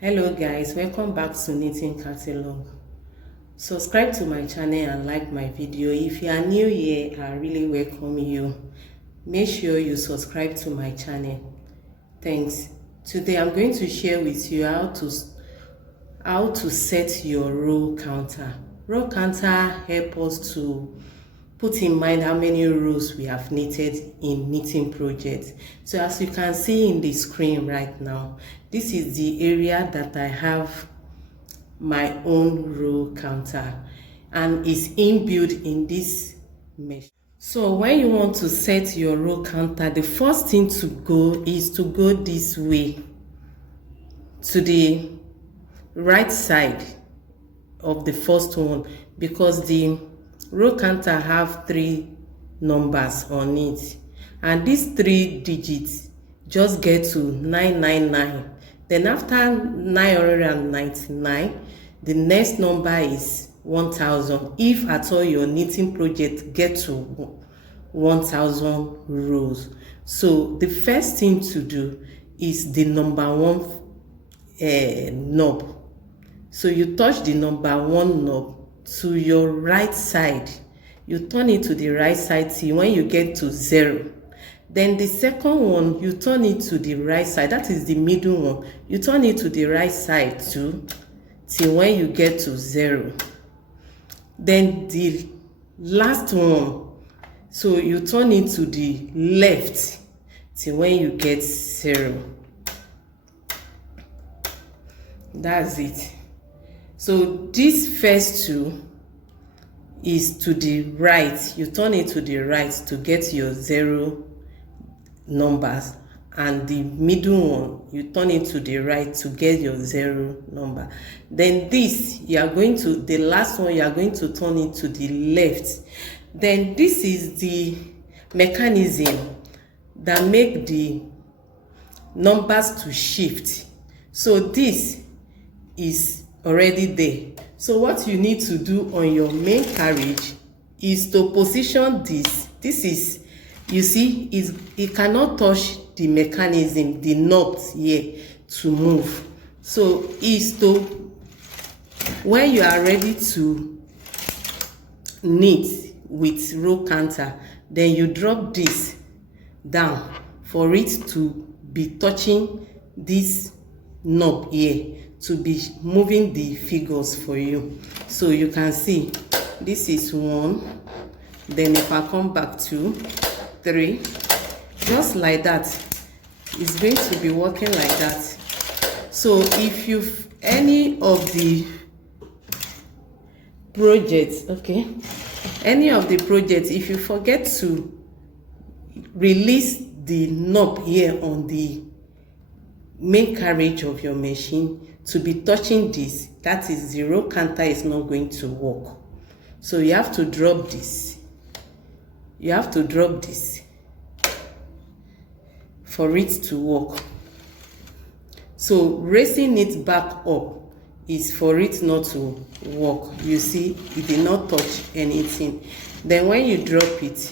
Hello guys, welcome back to Knitting Catalog. Subscribe to my channel and like my video. If you are new here, I really welcome you. Make sure you subscribe to my channel. Thanks. Today I'm going to share with you how to set your row counter. Row counter helps us to put in mind how many rows we have knitted in knitting projects. So as you can see in the screen right now, this is the area that I have my own row counter and is inbuilt in this mesh. So when you want to set your row counter, the first thing to go is to go this way to the right side of the first one, because the row counter have 3 numbers on it, and these 3 digits just get to 999. Then after 999, the next number is 1000, if at all your knitting project get to 1000 rows. So the first thing to do is the number 1 knob. So you touch the number 1 knob to your right side. You turn it to the right side till when you get to 0. Then the second one, you turn it to the right side. That is the middle one. You turn it to the right side too till when you get to 0. Then the last one, so you turn it to the left till when you get 0. That's it. So this first 2 is to the right. You turn it to the right to get your 0 numbers, and the middle one, you turn it to the right to get your 0 number. Then this, you are going to, the last one, you are going to turn it to the left. Then this is the mechanism that make the numbers to shift. So this is already there. So what you need to do on your main carriage is to position this. This is, you see, it cannot touch the mechanism, the knobs here to move. So is to, when you are ready to knit with row counter, then you drop this down for it to be touching this knob here, to be moving the figures for you. So you can see this is 1. Then if I come back to 3, just like that, it's going to be working like that. So if you've any of the projects, any of the projects, if you forget to release the knob here on the main carriage of your machine to be touching this, that is, the row counter is not going to work. So you have to drop this. You have to drop this for it to work. So raising it back up is for it not to work. You see, it did not touch anything. Then when you drop it,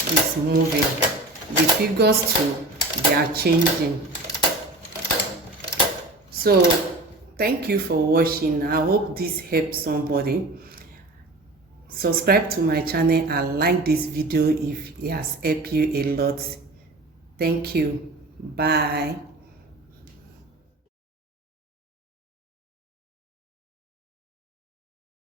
it's moving. The figures too, they are changing. So thank you for watching. I hope this helps somebody. Subscribe to my channel and like this video if it has helped you a lot. Thank you. Bye.